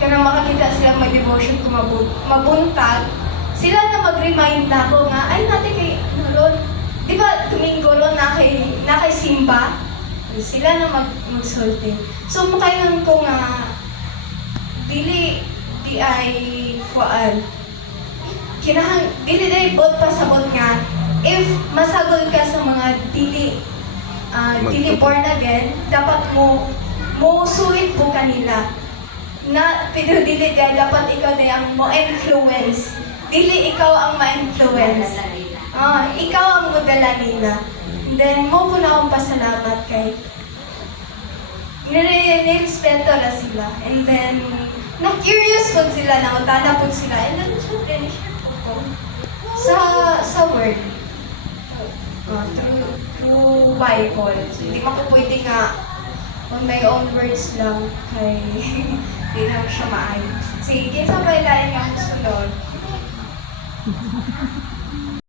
kanang makakita sila may devotion ko mabuntag, sila na mag-remind na ako nga, ay natin kay Ron, di ba Domingo Ron na kay Simba? Sila na magsulti. So makaingan ko nga, dili di ay kuan. Dili day bot pasabot nga, if masagol ka sa mga dili born again, dapat mo suhit po kanila. Na pero dili kaya dapat ikaw din ang mo-influence. Dili ikaw ang ma-influence. Ikaw ang magdala nila. And then, mo po na akong pasalamat kay nirespeto na sila. And then, na-curious po sila, nakutana po sila. And then, syempre, ni-share po sa word. Through Bible. Hindi mo po pwede nga on my own words lang kay hindi na siya maayon. Sige, sabay lain nga sunod.